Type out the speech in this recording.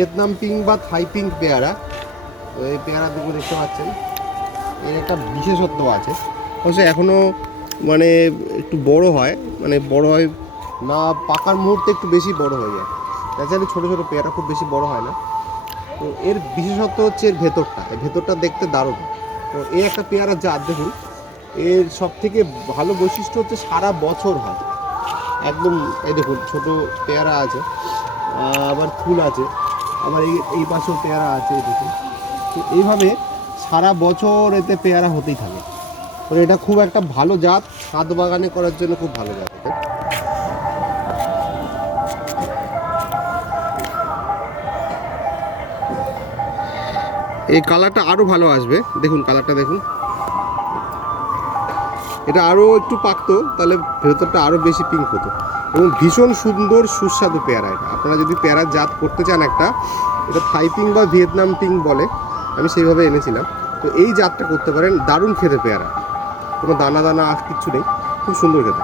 Vietnam pink বা থাই pink পেয়ারা। তো এই পেয়ারা দুটো দেখতে পাচ্ছেন, এর একটা বিশেষত্ব আছে। অবশ্য এখনও মানে একটু বড় হয়, মানে বড় হয় না, পাকার মুহূর্তে একটু বেশি বড় হয়ে যায়। তাছাড়া ছোটো ছোটো পেয়ারা খুব বেশি বড় হয় না। তো এর বিশেষত্ব হচ্ছে এর ভেতরটা, এই ভেতরটা দেখতে দারুণ। তো এই একটা পেয়ারা জাত দেখুন, এর সব থেকে ভালো বৈশিষ্ট্য হচ্ছে সারা বছর হয় একদম। এই দেখুন ছোট পেয়ারা আছে, আবার ফুল আছে, আবার এই পাশেও পেয়ারা আছে, এই দেখুন। তো এইভাবে সারা বছর এতে পেয়ারা হতেই থাকে। তো এটা খুব একটা ভালো জাত, ছাদ বাগানে করার জন্য খুব ভালো জাত এটা। এই কালারটা আরও ভালো আসবে, দেখুন কালারটা দেখুন। এটা আরও একটু পাকতো তাহলে ভেতরটা আরও বেশি পিঙ্ক হতো, এবং ভীষণ সুন্দর সুস্বাদু পেয়ারা এটা। আপনারা যদি পেয়ারার জাত করতে চান একটা, এটা থাই পিঙ্ক বা ভিয়েতনাম পিঙ্ক বলে, আমি সেইভাবে এনেছিলাম। তো এই জাতটা করতে পারেন, দারুণ খেতে পেয়ারা, কোনো দানা দানা আর কিচ্ছু নেই, খুব সুন্দর খেতে।